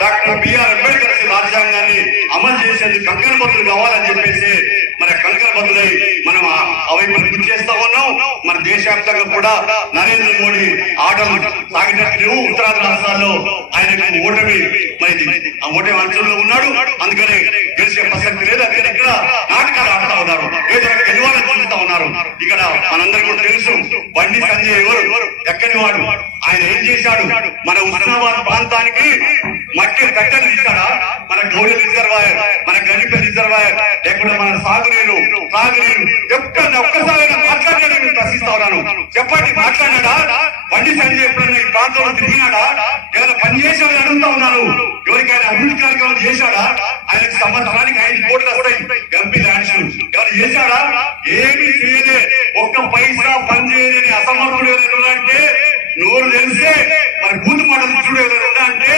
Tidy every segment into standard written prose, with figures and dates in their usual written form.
Doctor BR Ambedkar రాజ్యాంగాన్ని అమలు చేసేందుకు కంకణబద్దులు కావాలని చెప్పేసి మరి కంకణబద్దులై మనం అవైపు కృషి చేస్తా ఉన్నాం. మన దేశవ్యాప్తంగా కూడా నరేంద్ర మోడీ ఆటలు సాగినట్టు ఉత్తరాది రాష్ట్రాల్లో ఆయనకు ఓటమి మరి ఆ ఓటమి అంచంలో ఉన్నాడు. అందుకనే గెలిచే ప్రసక్తి లేదు. అందుకని ఇక్కడ నాటకాలు ఆడుతా ఉన్నారు, ఏదో గెలవాలని చూస్తా ఉన్నారు. ఇక్కడ మనందరికీ కూడా తెలుసు బండి సంజయ్ ఎవరు, ఎక్కడి వాడు, ఆయన ఏం చేశాడు, మన ఉస్మానాబాద్ ప్రాంతానికి మట్టి కట్టెలు ఇచ్చాడా, మన గౌరీ రిజర్వాయర్, మన గణిపల్లి రిజర్వాయర్, లేకుండా మన సాగునీరు ఒక్కసారి మాట్లాడాడు. ప్రశ్నిస్తా ఉన్నాను, చెప్పండి, మాట్లాడాడా? బండి సంజయ్ ఎప్పుడైనా ఈ ప్రాంతంలో తిరిగినాడా? ఏమైనా పని చేశాడని అడుగుతా ఉన్నాను. ఎవరికైనా అభివృద్ధి కార్యక్రమం చేశాడా? ఆయనకు సంవత్సరానికి 5 కోట్లు వస్తాయి ఎంపీ ల్యాండ్స్. ఎవరు చేశాడా? ఏమి చేయలే. ఒక్క పైసా పని చేయలేని అసమర్థుడు ఎవరైనా అంటే, నోరు తెలిసే మరి బూతు మాటలు చూడు ఎవరైనా అంటే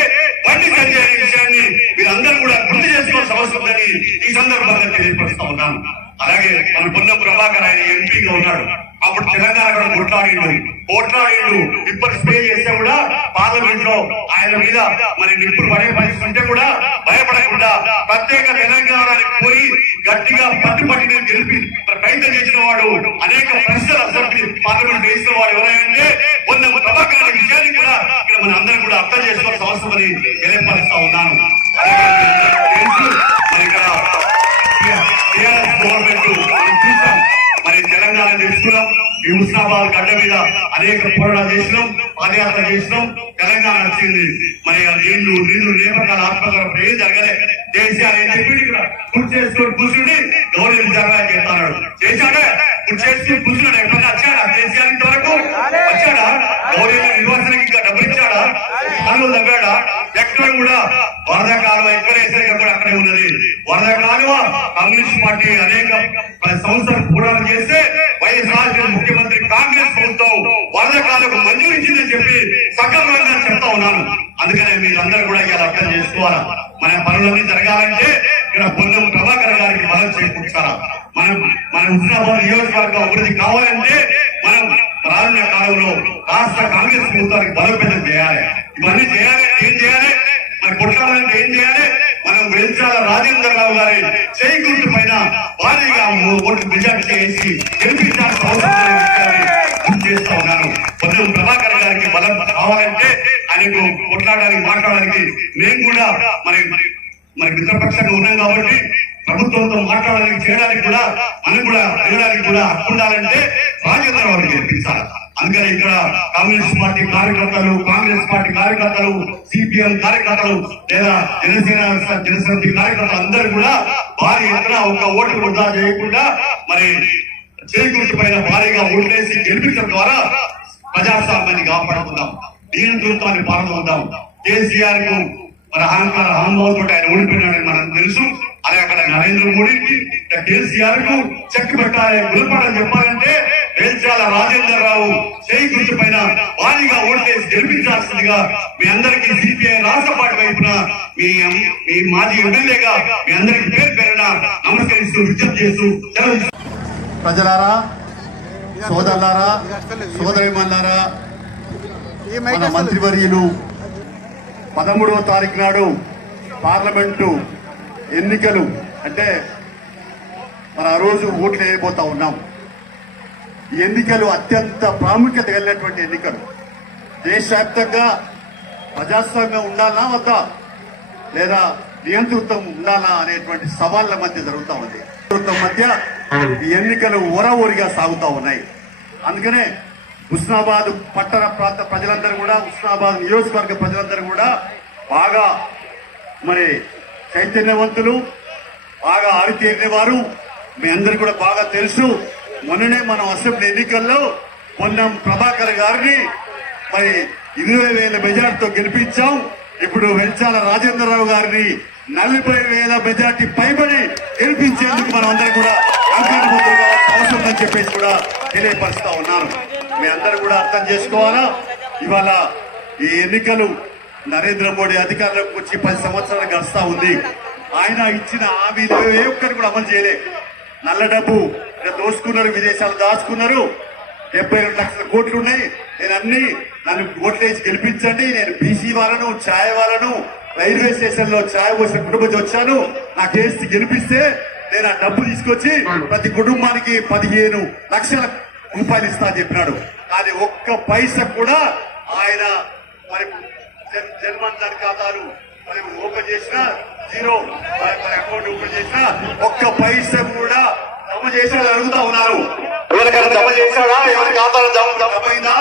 బండి సంజయ్ అనే విషయాన్ని మీరందరూ కూడా గుర్తు చేసుకోవాల్సిన అవసరం ఉందని ఈ సందర్భంగా తెలియపరుస్తా ఉన్నాను. అలాగే మన పొన్నం ప్రభాకర్ ఆయన ఎంపీగా ఉన్నాడు. అప్పుడు తెలంగాణ కూడా పోట్లాడిండు. ఇప్పుడు స్టే చేస్తే కూడా పార్లమెంట్ లో ఆయన మీద మరి నిప్పులు పడే పరిస్థితి ఉంటే కూడా భయపడకుండా ప్రత్యేక తెలంగాణకి పోయి గట్టిగా పట్టుపట్టి గెలిపి ప్రయత్నం చేసిన వాడు, అనేక ప్రశ్నలు అసెంబ్లీ పార్లమెంట్ వేసిన వాడు ఎవరైనా పొన్నం ప్రభాకర్ అనే విషయాన్ని కూడా ఇక్కడ మన అందరం కూడా అర్థం చేసుకోవాల్సిన అవసరం అని తెలియపరుస్తా ఉన్నాను. గవర్నమెంట్ చూసాం, మరి తెలంగాణ తెలుసుకున్నాం. ఈ హుస్నాబాద్ గడ్డ మీద అనేక పోరాటాలు చేసినాం, పాదయాత్ర చేసినాం. తెలంగాణ వచ్చింది, మరి నీళ్లు నియామకాల ఆత్మకరణ ఏం జరగలే. కేసీఆర్ ఏం చెప్పి ఇక్కడ గుర్తు చేసుకొని కూర్చుండి గౌరవ విద్యాలయం చేస్తాడు. చేశాడే గుర్తు చేసుకుని కూర్చున్నాడు. ఎప్పుడైనా వచ్చాడా కేసీఆర్ ఇంతవరకు? వచ్చాడా? గౌరవ నిర్వాసనకి ఇంకా డబ్బులు ఇచ్చాడా? పనులు తగ్గాడా? ఎక్కడ కూడా వరద కాలువ ఎక్కడ వేసరిగా కూడా అక్కడే ఉన్నది. వరద కాలువ కమ్యూనిస్ట్ పార్టీ అనేక సంవత్సరాలు పోరాటం చేస్తే వైఎస్ఆర్ ముఖ్యమంత్రి కాంగ్రెస్ ప్రభుత్వం వరద కాలువకు మంజూరు ఇచ్చిందని చెప్పి సకలంగా చెప్తా ఉన్నాను. అందుకనే మీరందరూ కూడా ఇలా అర్థం చేసుకోవాలా. మన పనులన్నీ జరగాలంటే ఇక్కడ పొన్నం ప్రభాకర్ గారికి బలం చేకూర్చాలా. మన హుస్నాబాద్ నియోజకవర్గం అభివృద్ధి కావాలంటే మనం రానున్న కాలంలో రాష్ట్ర కాంగ్రెస్ ప్రభుత్వానికి బలోపేతం చేయాలి. ఇవన్నీ చేయాలి. ఏం చేయాలి? మరి కొట్లాడాలంటే ఏం చేయాలి? మనం వెల్చాల రాజేంద్రరావు గారి చేయి గుర్తు పైన భారీగా ఓటు మెజార్టీ చేసి గెలిపించాల్సిన అవసరం చేస్తా ఉన్నాను. పొన్నం ప్రభాకర్ గారికి బలం కావాలంటే ఆయనకు కొట్లాడడానికి మాట్లాడడానికి మేము కూడా మరి మిత్రపక్షంగా ఉన్నాం కాబట్టి ప్రభుత్వంతో మాట్లాడడానికి చేయడానికి కూడా మనం కూడా తినడానికి కూడా హక్కు ఉండాలంటే రాజేంద్రరావు గెలిపించాలి. అందుకని ఇక్కడ కమ్యూనిస్ట్ పార్టీ కార్యకర్తలు, కాంగ్రెస్ పార్టీ కార్యకర్తలు, సిపిఎం కార్యకర్తలు లేదా జనసమితి కార్యకర్తలు అందరూ కూడా భారీ ఎత్తున ఒక ఓటు వృధా చేయకుండా మరి చేకూర్చి పైన భారీగా ఓట్లేసి గెలిపించడం ద్వారా ప్రజాస్వామ్యాన్ని కాపాడుకుందాం, నియంతృత్వాన్ని పాల్గొందాం. కేసీఆర్ కు మన అహంకార అహంభావంతో ఆయన ఓడిపోయినాడని మనకు తెలుసు. అలాగే అక్కడ నరేంద్ర మోడీకి కేసీఆర్ కు చెక్ పెట్టాలి, గురిపడని చెప్పాలంటే వెల్చాల రాజేంద్రరావు చేయి గుర్తు పైన భారీగా ఓట్లేసి గెలిపించాల్సిందిగా మీ అందరికీ సిపిఐ రాష్ట్ర పార్టీ వైపున మీ మాజీ ఎమ్మెల్యేగా మీ అందరికి పేరు పేరున నమస్కరిస్తూ విజ్ఞప్తి చేస్తూ ప్రజలారా, సోదరులారా, సోదరిమల్లారా, మన మంత్రివర్యులు 13వ తారీఖు నాడు పార్లమెంటు ఎన్నికలు అంటే మన ఆ రోజు ఓట్లు వేయబోతా ఉన్నాం. ఈ ఎన్నికలు అత్యంత ప్రాముఖ్యత కలిగినటువంటి ఎన్నికలు. దేశవ్యాప్తంగా ప్రజాస్వామ్యం ఉండాలా వద్దా, లేదా నియంతృత్వం ఉండాలా అనేటువంటి సవాళ్ల మధ్య జరుగుతూ ఉంది. నియంతృత్వం మధ్య ఈ ఎన్నికలు ఓరాఓరిగా సాగుతూ ఉన్నాయి. అందుకనే హుస్నాబాద్ పట్టణ ప్రాంత ప్రజలందరూ కూడా, హుస్నాబాద్ నియోజకవర్గ ప్రజలందరూ కూడా బాగా మరి చైతన్యవంతులు, బాగా ఆరితేరిన వారు. మీ అందరు కూడా బాగా తెలుసు. మొన్ననే మనం అసెంబ్లీ ఎన్నికల్లో పొన్నం ప్రభాకర్ గారిని మరి 20,000 మెజార్టీతో గెలిపించాం. ఇప్పుడు వెల్చాల రాజేంద్రరావు గారిని 40,000 మెజార్టీ పైబడి గెలిపించేందుకు మనం అందరం కూడా అంకణబద్ధులు కావాల్సిన అవసరం ఉందని చెప్పేసి కూడా తెలియపరుస్తా ఉన్నాను. మీ అందరూ కూడా అర్థం చేసుకోవాలా, ఇవాళ ఈ ఎన్నికలు నరేంద్ర మోడీ అధికారంలోకి వచ్చి 10 సంవత్సరాలు గడుస్తా ఉంది. ఆయన ఇచ్చిన హామీలు ఏ ఒక్కరు కూడా అమలు చేయలే. నల్ల డబ్బు దోసుకున్నారు, విదేశాలు దాచుకున్నారు. 72 లక్షల కోట్లు ఉన్నాయి. నన్ను ఓట్లేసి గెలిపించండి, నేను బీసీ వాళ్ళను, ఛాయ్ వాళ్ళను, రైల్వే స్టేషన్ లో ఛాయ్ పోసిన కుటుంబం వచ్చాను, నాకేసి గెలిపిస్తే నేను ఆ డబ్బు తీసుకొచ్చి ప్రతి కుటుంబానికి 15 లక్షల రూపాయలు ఇస్తా అని చెప్పినాడు. కానీ ఒక్క పైసా కూడా ఆయన మరి జన్మన్ ధన్ ఖాతాలు మరి ఓపెన్ చేసిన జీరో, మరి అకౌంట్ ఓపెన్ చేసిన ఒక్క పైసా కూడా జమ చేశాడు అడుగుతా ఉన్నారు. ఎవరికైనా జమ చేశాడా? ఎవరి ఖాతాలో జమ అయిందా?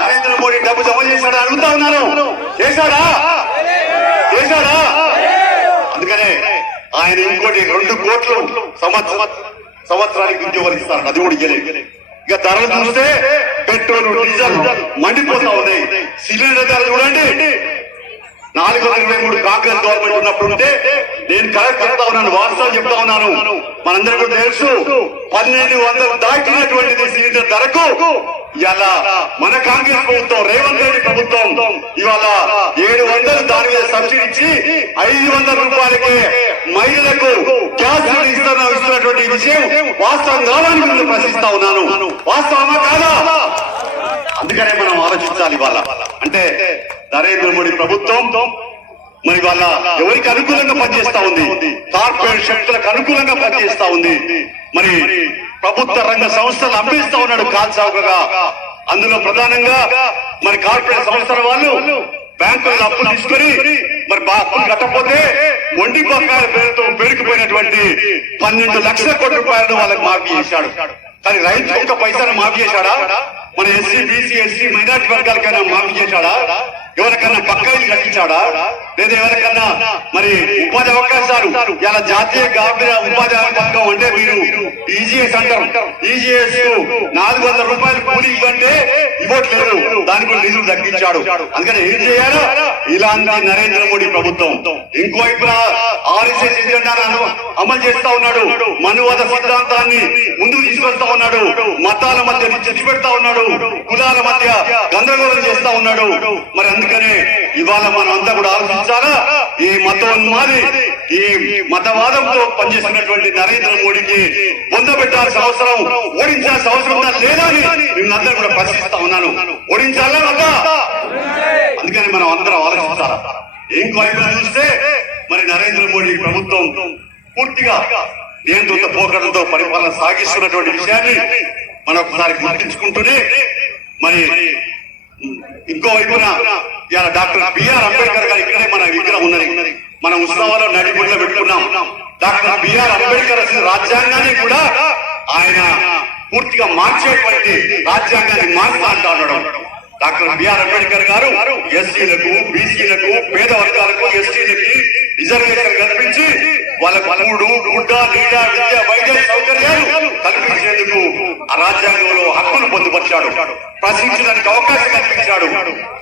నరేంద్ర మోడీ డబ్బు జమ చేశాడా అడుగుతా ఉన్నారు. చేశాడా? అందుకనే ఆయన ఇంకోటి 2 కోట్లు సంవత్సరానికి ఉద్యోగాలు ఇస్తారు. అది కూడా ఇయ్యలేదు. ఇక ధరలు చూస్తే పెట్రోల్, డీజిల్ మండిపోతా ఉన్నాయి. సిలిండర్ ధరలు చూడండి 423 కాంగ్రెస్ గవర్నమెంట్ ఉన్నప్పుడు ఉంటే నేను కరెక్ట్ చెప్తా ఉన్నాను, వాస్తవం చెప్తా ఉన్నాను. మనందరికీ తెలుసు 1200 దాటినటువంటిది సిలిండర్ ధరకు ఇవాళ మన కాంగ్రెస్ ప్రభుత్వం, రేవంత్ రెడ్డి ప్రభుత్వం ఇవాళ 700 దాని మీద సబ్సిడీ ఇచ్చి 500 రూపాయలకి మహిళలకు గ్యాస్ ఇస్తున్నటువంటి విషయం వాస్తవం కావాలని నేను ప్రశ్నిస్తా ఉన్నాను. వాస్తవమా కాదా? అందుకనే మనం ఆలోచించాలి. ఇవాళ అంటే నరేంద్ర మోడీ ప్రభుత్వం మరి వాళ్ళ ఎవరికి అనుకూలంగా పనిచేస్తా ఉంది, కార్పొరేట్ శక్తులకు అనుకూలంగా పనిచేస్తా ఉంది. మరి ప్రభుత్వ రంగ సంస్థలు అమ్మేస్తా ఉన్నాడు కాల్చౌకగా. అందులో ప్రధానంగా మరి కార్పొరేట్ సంస్థల వాళ్ళు బ్యాంకుల్లో అప్పులు తీసుకొని మరి అప్పులు కట్టకపోతే మొండి బకాయిల పేరుతో పేరుకుపోయినటువంటి 12 లక్షల కోట్ల రూపాయలను వాళ్ళకి మాఫీ చేశాడు. కానీ రైతు ఒక్క పైసలు మాఫీ చేశాడా? మన ఎస్సీ, బీసీ, ఎస్టీ, మైనార్టీ వర్గాలకైనా మాఫీ చేశాడా? ఎవరికన్నా పక్కాయిలు కట్టించాడా? లేదా ఎవరికన్నా మరి ఉపాధి అవకాశాలు ఇలా జాతీయ గ్రామీణ ఉపాధి పథకం అంటే మీరు ఈజీఎస్ అంటారు. ఈజీఎస్ 400 రూపాయలు కూలి ఇవ్వంటే ఇవ్వట్లేదు, దానికి కూడా నిధులు తగ్గించాడు. అందుకని ఏం చేయాలో ఇలాంటి నరేంద్ర మోడీ ప్రభుత్వం ఇంకోవైపు ఆర్ఎస్ఎస్ ఎజెండాను అమలు చేస్తా ఉన్నాడు. మనువాద సిద్ధాంతాన్ని ముందుకు తీసుకొస్తా ఉన్నాడు. మతాల మధ్య చిచ్చు పెడతా ఉన్నాడు. కులాల మధ్య గందరగోళం చేస్తా ఉన్నాడు. మరి అందుకనే ఇవాళ మనం అంతా కూడా ఆలోచించాలా, ఈ మతోన్మాది ఈ మతవాదంతో పనిచేస్తున్నటువంటి నరేంద్ర మోడీకి పొందబెట్టాల్సిన అవసరం, ఓడించాల్సిన అవసరం ఉందా లేదా అని నిన్నందరూ కూడా ప్రశ్నిస్తా ఉన్నాను. ఓడించాలా వద్దా? అందుకని మనం అందరం ఆలోచించాలా. ఇంకోవైపు చూస్తే మరి నరేంద్ర మోడీ ప్రభుత్వం పూర్తిగా నియంత్రిత పోకడలతో పరిపాలన సాగిస్తున్నటువంటి విషయాన్ని మనం ఒకసారి గుర్తించుకుంటూనే మరి ఇంకో వైపున ఇవాళ డాక్టర్ బిఆర్ అంబేద్కర్ గారు ఇక్కడే మన విగ్రహం ఉన్నది. మన ఉత్సవాల్లో నడిగుడ్లో పెట్టుకున్నాం. డాక్టర్ బిఆర్ అంబేద్కర్ అసలు రాజ్యాంగాన్ని కూడా ఆయన పూర్తిగా మార్చేటువంటి రాజ్యాంగాన్ని మార్చా అంటా ఉన్నాడు. డాక్టర్ బిఆర్ అంబేద్కర్ గారు ఎస్సీలకు, బీసీలకు, పేద వర్గాలకు, ఎస్టీలకి రిజర్వేషన్ కల్పించి వాళ్ళకు కూడు, గుడ్డ, నీడ, విద్య, వైద్య సౌకర్యాలు కల్పించేందుకు ఆ రాజ్యాంగంలో హక్కును పొందుపరిచాడు. ప్రశ్నించడానికి అవకాశం కల్పించాడు.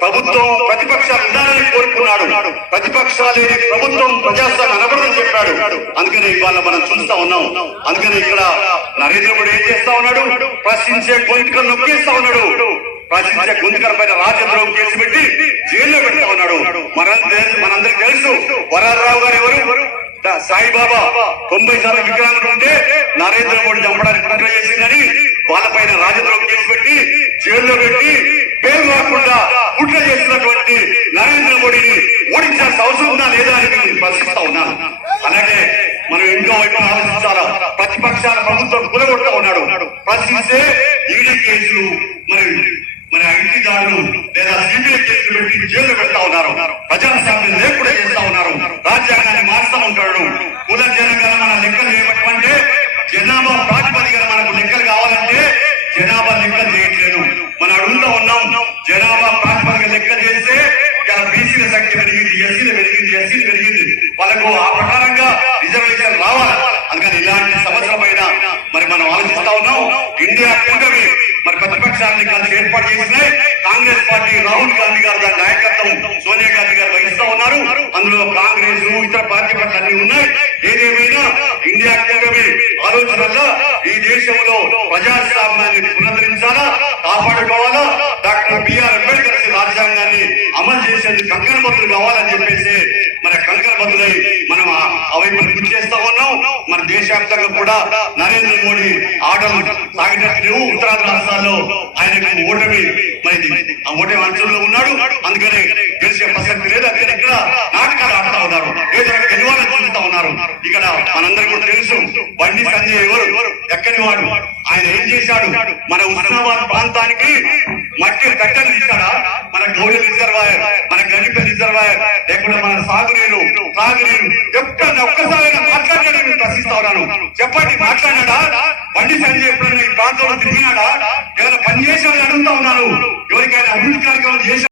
ప్రభుత్వం ప్రతిపక్షాలు ఉండాలని కోరుకున్నాడు. ప్రతిపక్షాలు ప్రభుత్వం ప్రజాస్వామ్యం అనబడదని చెప్పాడు. అందుకని ఇవాళ మనం చూస్తా ఉన్నాం. అందుకని ఇక్కడ నరేంద్ర మోడీ ఏం చేస్తా ఉన్నాడు? ప్రశ్నించే గొంతుకలు నొక్కేస్తా ఉన్నాడు. ప్రశ్నించే గొంతుకల పైన రాజద్రోహం కేసు పెట్టి జైల్లో పెడతా ఉన్నాడు. మనందరికి తెలుసు వరారావు గారు ఎవరు? సాయిబాబా 90 శాతం విగ్రహాలు ఉంటే నరేంద్ర మోడీ చంపడానికి కుట్ర చేసిందని వాళ్ళపైన రాజద్రోహం కేసు పెట్టి జైల్లో పెట్టి పేరు రాకుండా కుట్ర చేసినటువంటి నరేంద్ర మోడీని ఓడించాల్సిన అవసరం ఉందా లేదా అని నేను ప్రశ్నిస్తా ఉన్నాను. అలాగే మనం ఇంకో వైపు ఆలోచించాలా. ప్రతిపక్షాల ప్రభుత్వం కూలగొడతా ఉన్నాడు. ప్రశ్నిస్తే ఈడీ కేసులు మరి ఐటీ దాడులు లేదా సిబిఐ కేసులు పెట్టి జైల్లో పెడతా ఉన్నారు. ప్రజాస్వామ్యం లేకుండా చేస్తా ఉన్నారు. రాజ్యాంగాన్ని మార్చుతా ఉంటాడు. కుల జనగణమన లెక్కలు చేయమంటే జనాభా ప్రాతిపదికన మనకు లెక్కలు కావాలంటే జనాభా లెక్కలు చేయట్లేదు. మనం అడుగుతా ఉన్నాం. జనాభా ప్రాతిపదిక లెక్కలు చేస్తే ఇలా బీసీల సంఖ్య పెరిగింది, ఎస్సీలు పెరిగింది. వాళ్ళకు ఆ ప్రకారంగా రిజర్వేషన్ రావాలి. అందుకని ఇలాంటి సమస్యల పైన మరి మనం ఆలోచిస్తా ఉన్నాం. ఇండియా కూటమి మరి ప్రతిపక్షాన్ని కలిసి ఏర్పాటు చేసినాయి. కాంగ్రెస్ పార్టీ రాహుల్ గాంధీ గారు దాని నాయకత్వం సోనియా గాంధీ గారు వహిస్తా ఉన్నారు. అందులో కాంగ్రెస్, ఇతర బాధ్యతలు అన్ని ఉన్నాయి. ఏదేమైనా ఇండియా కూటమి ఆలోచన వల్ల ఈ దేశంలో ప్రజాస్వామ్యాన్ని పునరుద్ధరించాలా, కాపాడుకోవాలా, డాక్టర్ బిఆర్ అంబేద్కర్ రాజ్యాంగాన్ని అమలు చేసేందుకు కంకణబద్దులు కావాలని చెప్పేసి మన కంకణబద్దులై మనం అవైపు కృషి చేస్తా ఉన్నాం. మన దేశవ్యాప్తంగా కూడా నరేంద్ర మోడీ ఆటలు సాగినట్టు ఉత్తరాది రాష్ట్రాల్లో ఆయనకు ఓటమి మరి ఆ ఓటమి అంచుల్లో ఉన్నాడు. అందుకనే గెలిచే ప్రసక్తి లేదు. అందుకని ఇక్కడ నాటకాలు ఆడుతా ఉన్నారు, ఏదో గెలవాలని చూస్తా ఉన్నారు. ఇక్కడ మనందరికీ కూడా తెలుసు బండి సంజయ్ ఎవరు, ఎక్కడి వాడు, ఆయన ఏం చేశాడు, మన ఉస్మానాబాద్ ప్రాంతానికి మట్టి కట్టలు తీశాడా, మన గౌరీ రిజర్వాయర్, మన గండిపల్లి రిజర్వాయర్, లేకుండా మన సాగునీరు ఎప్పుడన్నా ఒక్కసారైనా మాట్లాడాడని నేను ప్రశ్నిస్తా ఉన్నాను. చెప్పండి, మాట్లాడాడా? బండి సంజయ్ ఎప్పుడన్నా ఈ ప్రాంతంలో తిరిగినాడా? ఏమైనా పని చేశాడని అడుగుతా ఉన్నాను. ఎవరికైనా అభివృద్ధి కార్యక్రమం చేశాడు?